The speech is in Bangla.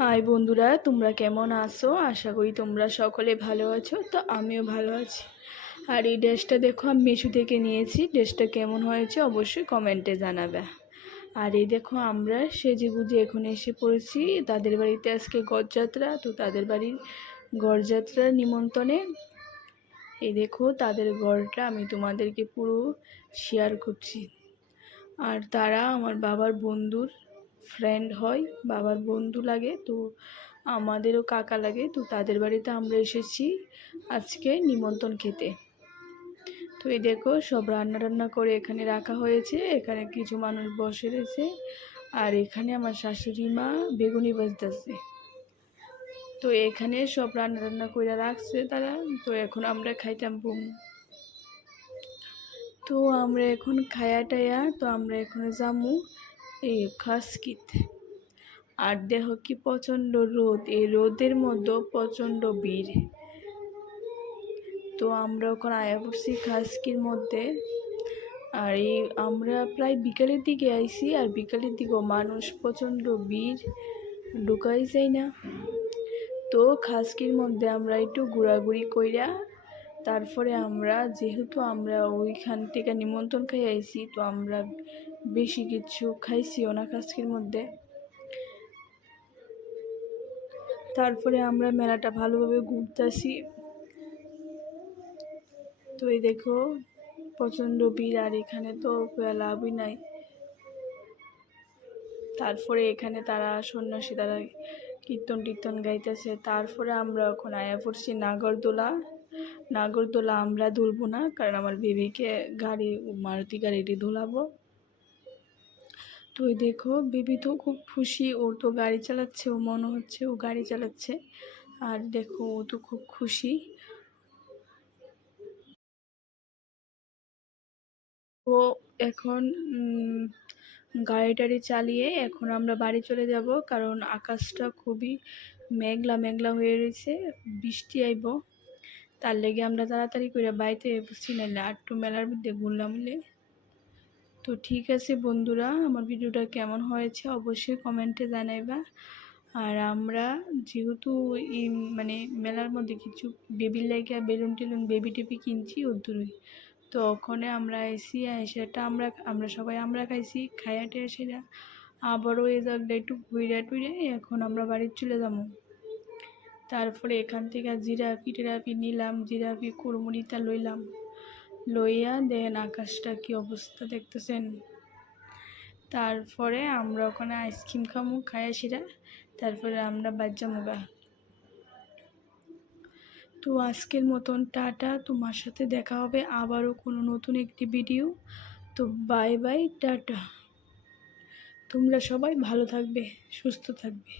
হাই বন্ধুরা, তোমরা কেমন আছো? আশা করি তোমরা সকলে ভালো আছো। তো আমিও ভালো আছি। আর এই ড্রেসটা দেখো, আমি মিশো থেকে নিয়েছি। ড্রেসটা কেমন হয়েছে অবশ্যই কমেন্টে জানাবে। আর এই দেখো, আমরা সেজে গুজে এখন এসে পড়েছি তাদের বাড়িতে। আজকে গড়যাত্রা, তো তাদের বাড়ির গড়যাত্রার নিমন্ত্রণে এই দেখো তাদের ঘরটা আমি তোমাদেরকে পুরো শেয়ার করছি। আর তারা আমার বাবার বন্ধুর ফ্রেন্ড হয়, বাবার বন্ধু লাগে, তো আমাদেরও কাকা লাগে। তো তাদের বাড়িতে আমরা এসেছি আজকে নিমন্ত্রণ খেতে। তো এই দেখো সব রান্না টান্না করে এখানে রাখা হয়েছে। এখানে কিছু মানুষ বসে রয়েছে। আর এখানে আমার শাশুড়ি মা বেগুনি ভাজতেছে। তো এখানে সব রান্না টান্না করে রাখছে তারা। তো এখন আমরা খাইতাম বুম। তো আমরা এখন খায়া টায়া, তো আমরা এখন যামু এই খাসকিত। আর দেখো কি প্রচণ্ড রোদ, এই রোদের মধ্যে প্রচণ্ড ভিড়। তো আমরা ওখানে আয়া পড়ছি খাসকির মধ্যে। আর এই আমরা প্রায় বিকালের দিকে আইছি, আর বিকালের দিকেও মানুষ প্রচণ্ড ভিড়, ঢুকাই যায় না। তো খাসকির মধ্যে আমরা একটু ঘোরাঘুরি কইরা তারপরে আমরা, যেহেতু আমরা ওইখান থেকে নিমন্ত্রণ খাই আইছি, তো আমরা বেশি কিছু খাইছিও না খাসকির মধ্যে। তারপরে আমরা মেলাটা ভালোভাবে ঘুরতেছি। তো এই দেখো প্রচণ্ড ভিড়, আর এখানে তো লাভই নাই। তারপরে এখানে তারা সন্ন্যাসী তারা কীর্তন টীর্তন গাইতেছে। তারপরে আমরা এখন আয়া পড়ছি নাগরদোলা আমরা দুলবো না, কারণ আমার বেবিকে গাড়ি মারুতি গাড়িটি দোলাবো। তো ওই দেখো বেবি তো খুব খুশি, ও তো গাড়ি চালাচ্ছে, ও মনে হচ্ছে ও গাড়ি চালাচ্ছে। আর দেখো ও তো খুব খুশি। তো এখন গাড়ি টাড়ি চালিয়ে এখন আমরা বাড়ি চলে যাব, কারণ আকাশটা খুবই মেঘলা মেঘলা হয়ে রয়েছে, বৃষ্টি আইব। তার লেগে আমরা তাড়াতাড়ি করে বাড়িতে বসছি, নাহলে একটু মেলার মধ্যে ঘুরলাম। তো ঠিক আছে বন্ধুরা, আমার ভিডিওটা কেমন হয়েছে অবশ্যই কমেন্টে জানাইবা। আর আমরা যেহেতু এই মানে মেলার মধ্যে কিছু বেবির লাগে বেলুন টেলুন বেবি টেবি কিনছি ওদূরই। তো ওখানে আমরা এসি সেটা আমরা সবাই আমরা খাইছি, খাইয়া টেয়া সেটা আবারও এই জায়গাটা একটু ঘুরে টুইরে এখন আমরা বাড়ি চলে যাবো। তারপরে এখান থেকে জিরাফি টিরাফি নিলাম, জিরাফি কুড়মুড়িটা লইলাম, লইয়া দেখেন আকাশটা কি অবস্থা দেখতেছেন। তারপরে আমরা ওখানে আইসক্রিম খামু, খাইয়া সেটা তারপরে আমরা বাজ্জামুগা। তো আজকের মতন টাটা, তোমার সাথে দেখা হবে আবারও কোনো নতুন একটি ভিডিও। তো বাই বাই, টাটা। তোমরা সবাই ভালো থাকবে, সুস্থ থাকবে।